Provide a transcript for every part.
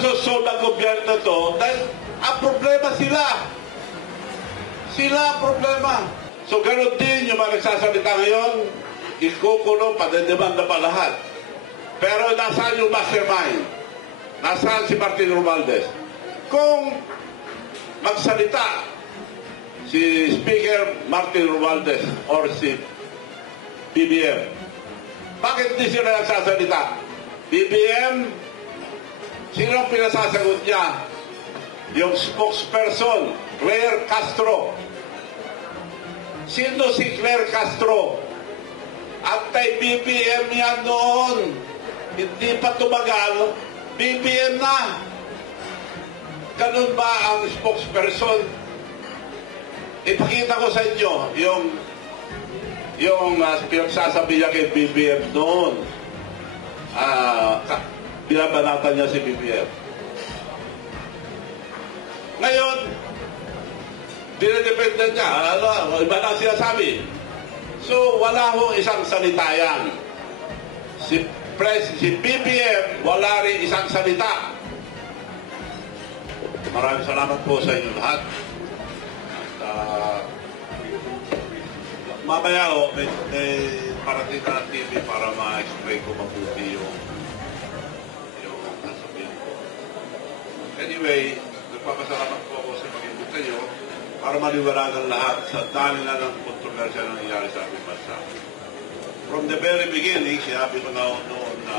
masosolve ang gobyerno to dahil ang problema sila. Sila ang problema. So ganun din yung mga nagsasalita ngayon, ikukulong, padedemanda pa lahat. Pero nasaan yung mastermind? Nasaan si Martin Romualdez? Kung magsalita si Speaker Martin Romualdez or si BBM, bakit hindi sila nagsasalita? BBM, sino ang pinasasagot niya? Yung spokesperson, Claire Castro. Sino si Claire Castro? Anti-BBM yan noon. Hindi pa tumagal, BBM na. Ganun ba ang spokesperson? Ipakita ko sa inyo yung pinagsasabi niya kay BBM noon. Binabanatan niya si BBM. Ngayon, dinedepende niya. Iba na sinasabi. So, wala ho isang salita yan. Si BBM, wala rin isang salita. Maraming salamat po sa inyo lahat. At mamaya ho, may parating na TV para ma-explain ko mabuti yung nasabihin ko. Anyway, nagpapasalamat po ako sa mag-input kayo para maliwanagan lahat sa dami na ng kontrobersya na nangyari sa ating bansa. From the very beginning, sinabi ko na noon na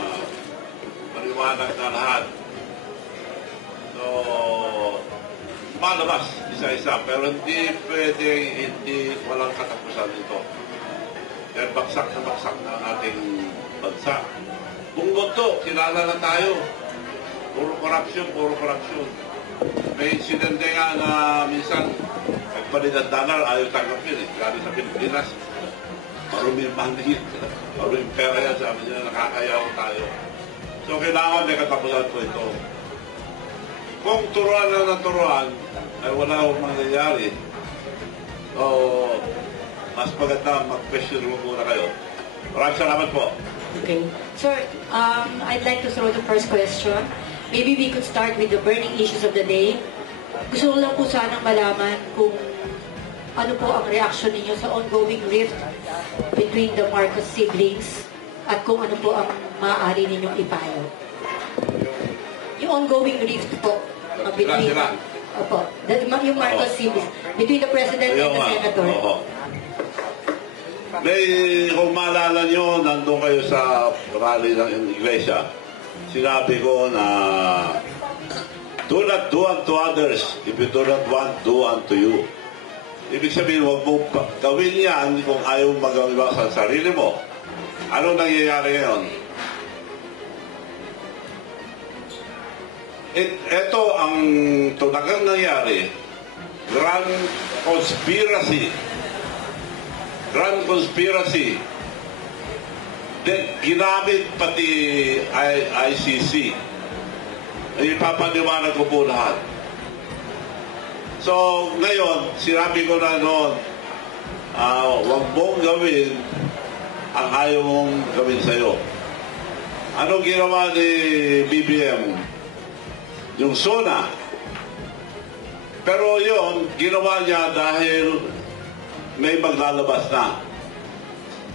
maliwanag na lahat. So, malabas isa-isa, pero hindi pwedeng hindi walang katapusan ito. Dahil baksak na ang ating bansa. Kung ito, kilala na tayo. Puro korupsyon. May insidente nga na minsan nagpalit ng dollar, ayaw tanggapin eh. Galing sa Pilipinas. Marumi yung money. Marumi yung pera yan. Sabi nila, nakakayaw tayo. So, kailangan may katapusan po ito. Kung turuan lang ng turuan, ay wala akong mangyayari. So, mas maganda mag-question mo muna kayo. Maraming salamat po. Okay. Sir, I'd like to throw the first question. Maybe we could start with the burning issues of the day. Gusto ko lang po sanang malaman kung ano po ang reaction ninyo sa ongoing rift between the Marcos siblings at kung ano po ang maaari ninyong ipayo. Yung ongoing rift po between yung Marcos siblings, between the President and the Senator. May, kung maalala nyo, nandun kayo sa rally ng iglesia, sinabi ko na do not do unto others if you do not want do unto you. Ibig sabihin, huwag mo gawin yan kung ayaw magawa sa sarili mo. Anong nangyayari ngayon? Ito ang tunagang nangyari. Grand conspiracy. Ginamit pati ICC. Ipapaliwanag ko po lahat. So, ngayon, sinabi ko na noon, huwag mong gawin ang ayaw mong gawin sa'yo. Anong ginawa ni BBM? Yung SONA. Pero yun, ginawa niya dahil may maglalabas na.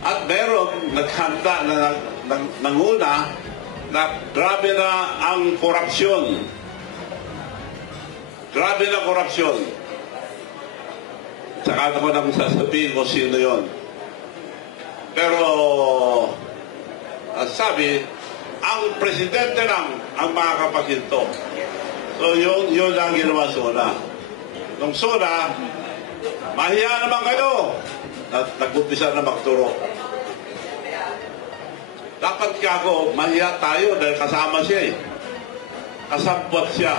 At meron naghanda na nanguna na grabe na ang korupsyon. Grabe na korupsyon. Saka naman ang sasabihin ko sino yon. Pero sabi, ang presidente lang ang makakapaghinto. So yun lang ginawa SONA. Nung SONA, mahiya naman kayo. Nag-umpisa na magturo. Dapat ka ako, mahiya tayo dahil kasama siya eh. Kasabot siya.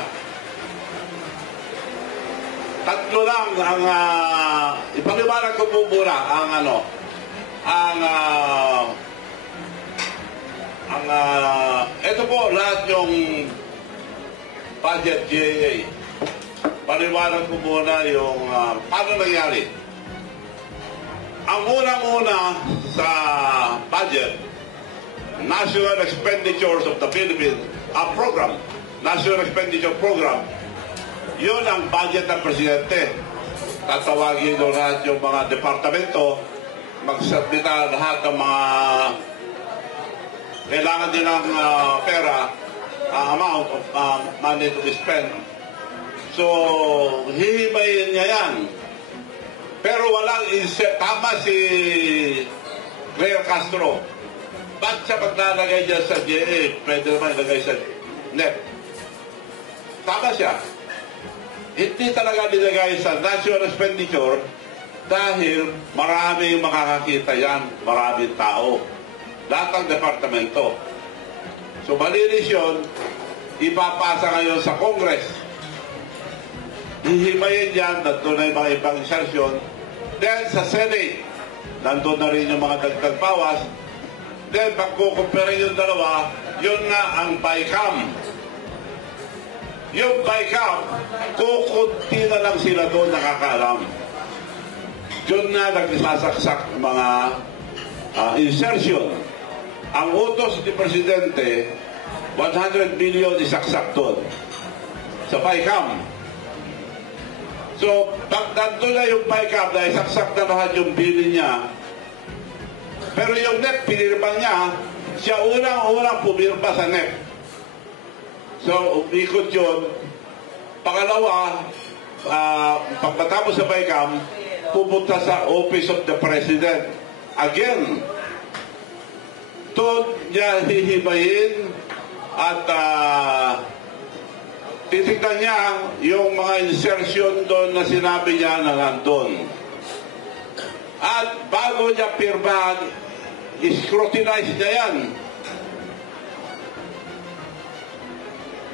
Tatlo lang ang ipaliwanag ko po muna ito po lahat yung budget GAA. Paliwanag ko muna yung paano nangyari. Ang unang-una sa budget, National Expenditures of the Philippines, a program National Expenditure Program, yun ang budget ng presidente. Tatawagin doon lahat yung mga departamento, magsubmita lahat ng mga kailangan nilang pera, amount of money to be spent. So, hihimayin niya yan. Pero walang tama si Mayor Castro. Ba't siya maglalagay dyan sa GA? Pwede naman ilagay sa NEP. Tama siya. Hindi talaga nilagay sa national expenditure dahil maraming makakakita yan, maraming tao. Lahat ng departamento. So malinis yun, ipapasa ngayon sa Congress. Hihimayin yan, nandun na yung mga ibang insertion. Then sa Senate, nandun na rin yung mga dagdag bawas. Then pagkukumpara yung dalawa, yun nga ang BICAM. Yung BICAM, kukunti na lang sila doon nakakaalam. Yun na nagsasaksak mga insertion. Ang utos ni Presidente, 100 billion isaksak doon sa BICAM. So, pag nandun na yung BICAM na isaksak na lahat yung bili niya, pero yung NEP, pinirma niya, siya unang-unang pumirma sa NEP. So, umikot yun. Pangalawa, pagkatapos sa BICAM, pupunta sa Office of the President. Again, doon niya hihimayin at titignan niya yung mga insertion doon na sinabi niya na nandun. At bago niya pirmahan, scrutinize niya yan.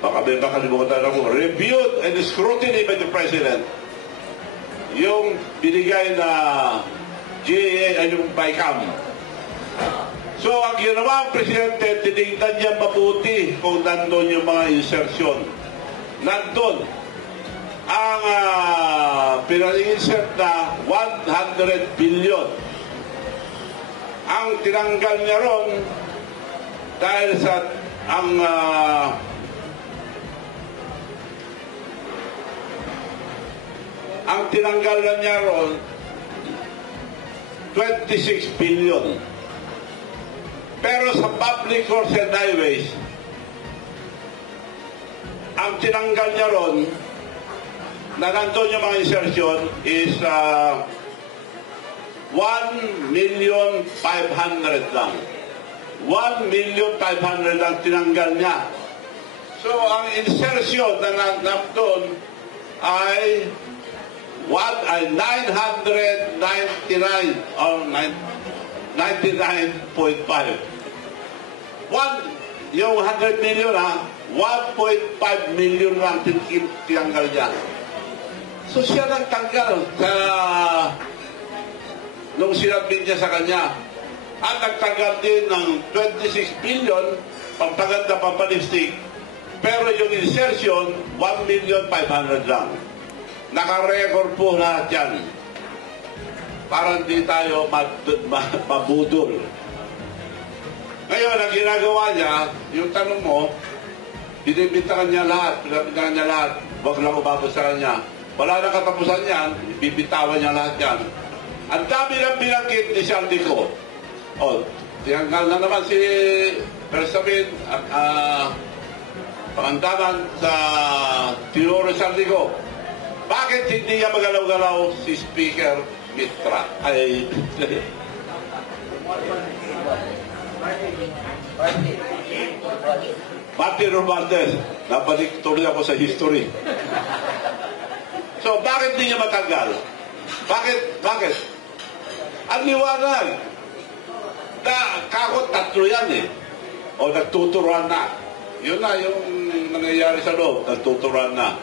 Baka may makalimutan ako. Reviewed and scrutiny by the President. Yung binigay na GAA ay yung BICAM. So, ang ginawa ang Presidente, tinignan niya mabuti kung nandun yung mga insertion. Nandun. Ang pinag-insert na 100 billion. Ang tinanggal niya ron dahil sa ang tinanggal na niya ron 26 billion. Pero sa public roads and highways, ang tinanggal niya ron na nandun yung mga insertion is 1,500,000 lang. 1,500,000 lang tinanggal niya. So, ang insertion na nandun ay 999 or 99.5. Yung 100 million 1.5 million lang tinanggal niya. So siya nagtanggal sa nung sinabit niya sa kanya. At nagtanggal din ng 26 billion pampaganda pampalistik. Pero yung insertion 1,500,000 lang. Naka-record po lahat yan. Para hindi tayo mabudol. Ngayon, ang ginagawa niya, yung tanong mo, binibintangan niya lahat, binibintangan niya lahat, huwag lang ubabasahan niya. Wala na katapusan yan, bibitawan niya lahat yan. Ang dami ng binanggit ni Saldico. O, tinanggal na naman si Persamin at pangandaman sa Tinoro Saldico. Bakit hindi niya magalaw-galaw si Speaker Mitra? Ay, Martin Romualdez. Nabalik tuloy ako sa history. So, bakit hindi niya matanggal? Bakit? Ang liwanag. Kakot tatlo yan eh. O nagtuturuan na. Yun na yung nangyayari sa loob. Nagtuturuan na.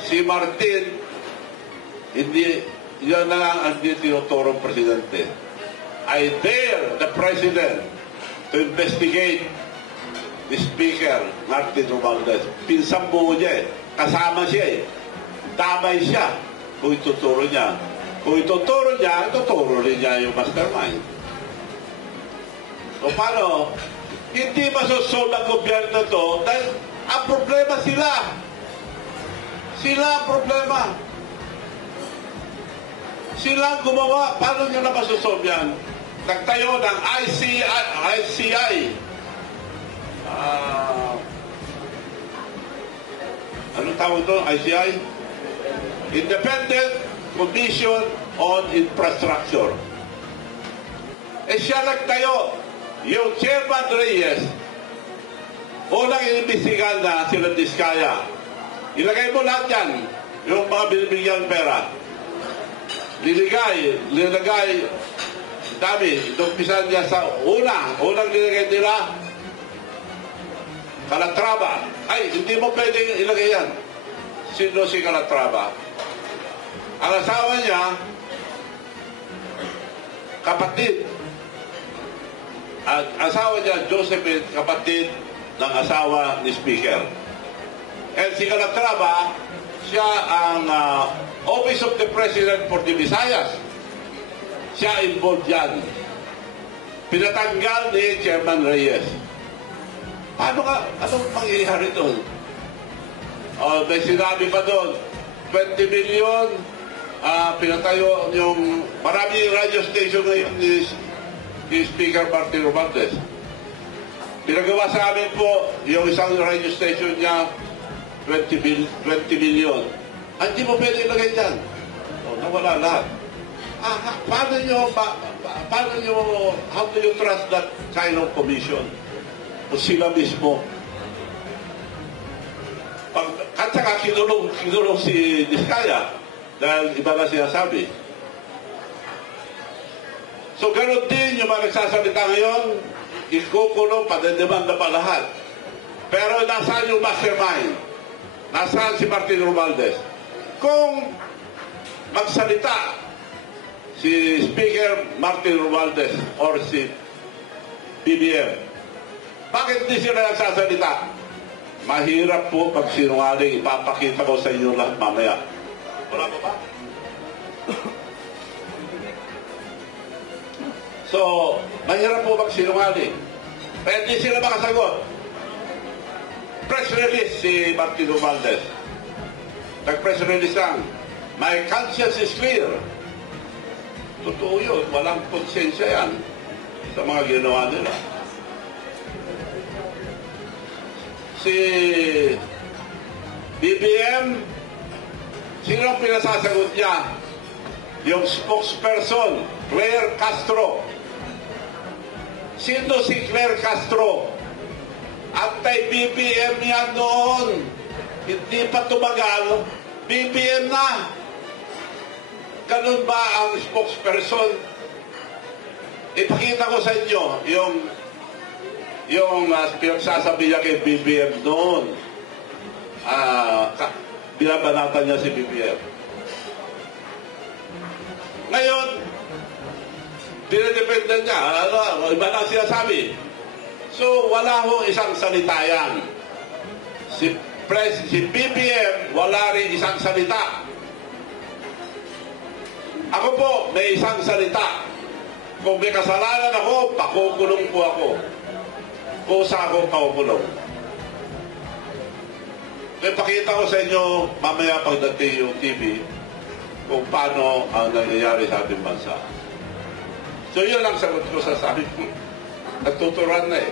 Si Martin, hindi, yan na lang ang tinuturo ng Presidente. I dare the President to investigate the Speaker, Martin Romualdez. Pinsang buo niya eh. Kasama siya eh. Damay siya kung ituturo niya. Kung ituturo niya, ituturo rin niya yung mastermind. So paano? Hindi masosolve ang gobyerno to dahil Ang problema sila. Sila ang problema. Sila ang gumawa. Paano nyo na masusolve yan? Nagtayo ng ICI. Anong tawag ito? ICI? Independent Commission on Infrastructure. Siya nagtayo. Yung Chairman Reyes, unang inimbestigahan na sila Diskaya. Ilagay mo lahat yan, yung mga binibigyan pera. Linagay, dami. Itumpisan niya sa unang nilagay nila, Calatrava. Ay, hindi mo pwedeng ilagay yan. Sino si Calatrava? Ang asawa niya, kapatid. At asawa niya, Josephine, kapatid ng asawa ni Speaker. And si Calatrava, siya ang Office of the President for the Visayas. Siya involved yan. Pinatanggal ni Chairman Reyes. Paano ka? Anong mangyayari doon? May sinabi pa doon, 20 million, pinatayo yung maraming radio station ngayon ni Speaker Martin Romualdez. Pinagawa sa amin po yung isang radio station niya, 20 million. Hindi mo pwede ilagay dyan. Nawala lahat. Paano nyo, how do you trust that kind of commission? O sila mismo. At saka kinulong si Diskaya dahil iba na sinasabi. So ganun din yung mga nagsasalita ngayon, ikukulong, padedemanda pa lahat. Pero nasaan yung mastermind? Nasaan si Martin Romualdez? Kung magsalita si Speaker Martin Romualdez or si BBM, bakit hindi sila nagsasalita? Mahirap po pag sinungaling. Ipapakita ko sa inyo lahat mamaya. Wala pa ba? So, mahirap po pag sinungaling. Kaya hindi sila makasagot. Press release si Martin Romualdez. Nag-press release lang. My conscience is clear. Totoo yun. Walang konsensya yan sa mga ginawa nila. Si BBM, sino ang pinasasagot niya? Yung spokesperson, Claire Castro. Sino si Claire Castro? Anti-BBM yan noon. Hindi pa tumagal, BBM na. Ganun ba ang spokesperson? Ipakita ko sa inyo yung pinagsasabi niya kay BBM noon. Binabanatan niya si BBM. Ngayon, dinedepende niya. Iba na sinasabi. So, wala ho isang salita yan. Si BBM, wala rin isang salita. Ako po, may isang salita. Kung may kasalanan ako, pakukulong po ako. Kusa akong pakukulong. May pakita ko sa inyo mamaya pagdating yung TV kung paano ang nangyayari sa ating bansa. So yun ang sagot ko sa sabi ko. Nagtuturan na eh.